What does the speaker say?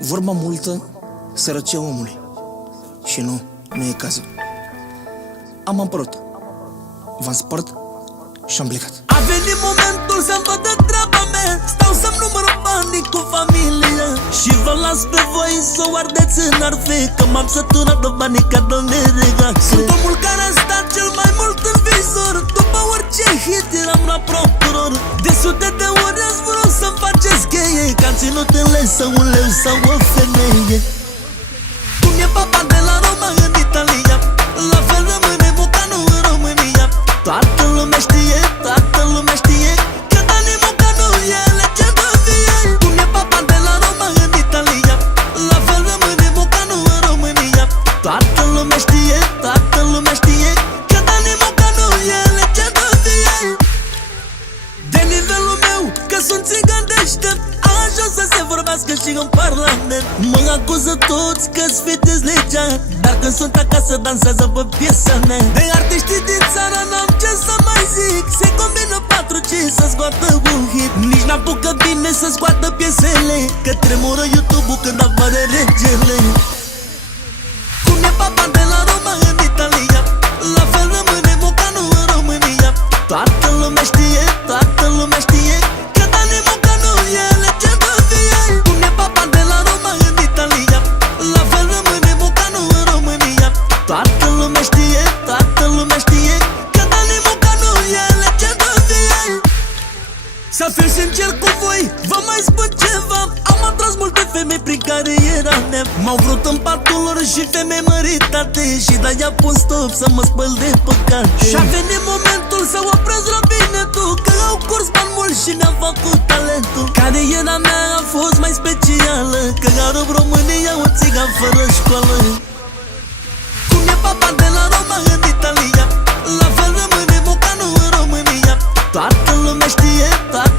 Vorba multă, sărăcia omului. Și nu e cazul. Am apărut, v-am spart și am plecat. A venit momentul să-mi văd de treaba mea. Stau să-mi număr banii cu familia și vă las pe voi să o ardeți în arfe, că m-am săturat de banii ca de neregat. Sunt omul care a stat cel mai mult în vizor. După orice hit eram la procuror. De sute de ori ați vrut să-mi faceți cheie, că am ținut în lesă un leu sau o femeie. Cum e papa de la Roma în Italia, la fel rămâne Mocanu în România. Toată lumea știe, toată lumea știe că Dani Mocanu e legendă vie. Cum e papa de la Roma în Italia, la fel rămâne Mocanu în România. Toată lumea știe, toată lumea știe că Dani Mocanu e legendă vie. De nivelul meu, că sunt țigan deștept, a ajuns să se vorbească și în parlament. Mă acuză toți că-ți fetez legea, dar când sunt acasă dansează pe piesa mea. De artiștii din țară n-am ce să mai zic, se combină 4-5 să scoată un hit. Nici n-apucă bine să scoată piesele, că tremură YouTube-ul când apare regele. Cum e papa de la Roma în Italia, la fel rămâne Mocanu în România. Toată lumea știe, toată lumea știe că Dani Mocanu e legendă vie. Cum e papa de la Roma în Italia, la fel rămâne Mocanu în România. Toată lumea știe, toată lumea știe că Dani Mocanu e legendă vie. Să fiu sincer cu voi, vă mai spun ceva, am atras multe femei prin cariera mea. M-au vrut în patul lor și femei măritate, și de-aia pun stop să mă spăl de păcate. Și-a venit momentul să opresc robinetul, că au curs bani mulți și mi-am făcut talentul. Cariera mea a fost mai specială, că rup România un țigan fără școală. Cum e papa de la Roma în Italia, la fel rămâne Mocanu în România. Toată lumea știe, toată